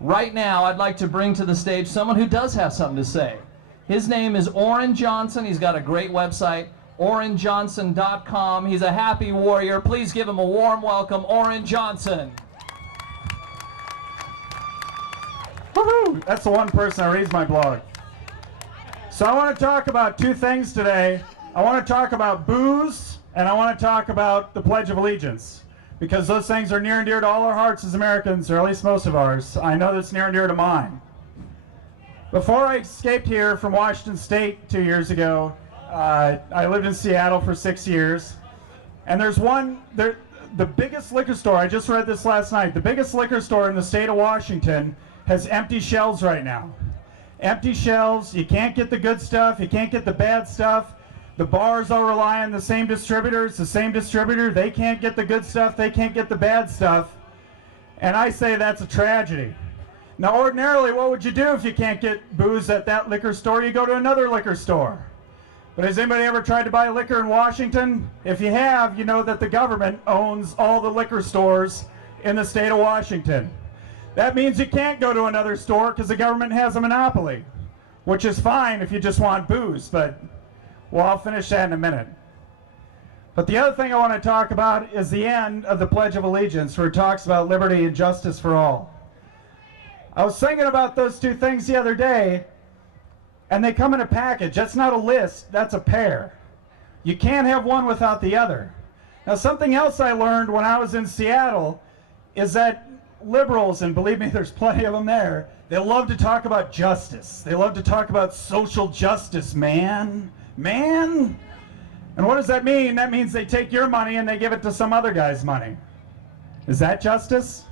Right now, I'd like to bring to the stage someone who does have something to say. His name is Orrin Johnson. He's got a great website, orrinjohnson.com. He's a happy warrior. Please give him a warm welcome, Orrin Johnson. Woohoo! That's the one person that reads my blog. So I want to talk about two things today. I want to talk about booze, and I want to talk about the Pledge of Allegiance, because those things are near and dear to all our hearts as Americans, or at least most of ours. I know that's near and dear to mine. Before I escaped here from Washington State 2 years ago, I lived in Seattle for 6 years, and there's the biggest liquor store, I just read this last night, the biggest liquor store in the state of Washington has empty shelves right now. Empty shelves, you can't get the good stuff, you can't get the bad stuff. The bars all rely on the same distributor. It's the same distributor. They can't get the good stuff, they can't get the bad stuff. And I say that's a tragedy. Now ordinarily, what would you do if you can't get booze at that liquor store? You go to another liquor store. But has anybody ever tried to buy liquor in Washington? If you have, you know that the government owns all the liquor stores in the state of Washington. That means you can't go to another store because the government has a monopoly, which is fine if you just want booze, but well, I'll finish that in a minute. But the other thing I want to talk about is the end of the Pledge of Allegiance, where it talks about liberty and justice for all. I was thinking about those two things the other day, and they come in a package. That's not a list, that's a pair. You can't have one without the other. Now, something else I learned when I was in Seattle is that liberals, and believe me, there's plenty of them there, they love to talk about justice. They love to talk about social justice, man. And what does that mean? That means they take your money and they give it to some other guy's money. Is that justice?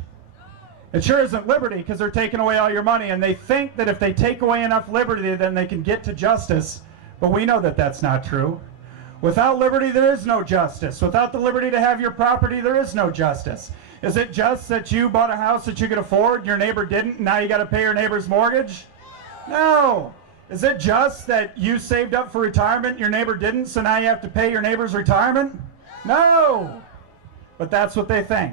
It sure isn't liberty, because they're taking away all your money, and they think that if they take away enough liberty, then they can get to justice. But we know that that's not true. Without liberty, there is no justice. Without the liberty to have your property, there is no justice. Is it just that you bought a house that you could afford, your neighbor didn't, and now you got to pay your neighbor's mortgage? No. Is it just that you saved up for retirement, your neighbor didn't, so now you have to pay your neighbor's retirement? No. But that's what they think.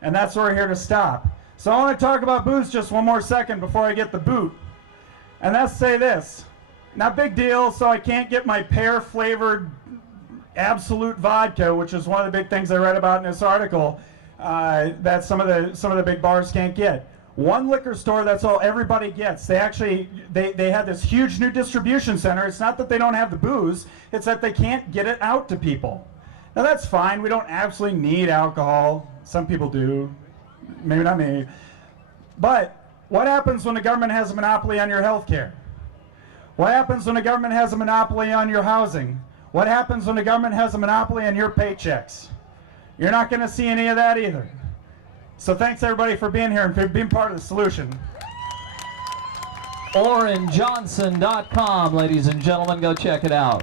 And that's what we're here to stop. So I want to talk about booze just one more second before I get the boot. And that's say this. Not big deal, so I can't get my pear-flavored Absolute vodka, which is one of the big things I read about in this article, that some of the big bars can't get. One liquor store, that's all everybody gets. They have this huge new distribution center. It's not that they don't have the booze, it's that they can't get it out to people. Now that's fine, we don't absolutely need alcohol. Some people do, maybe not me. But what happens when the government has a monopoly on your health care? What happens when the government has a monopoly on your housing? What happens when the government has a monopoly on your paychecks? You're not going to see any of that either. So thanks everybody for being here and for being part of the solution. orrinjohnson.com, ladies and gentlemen, go check it out.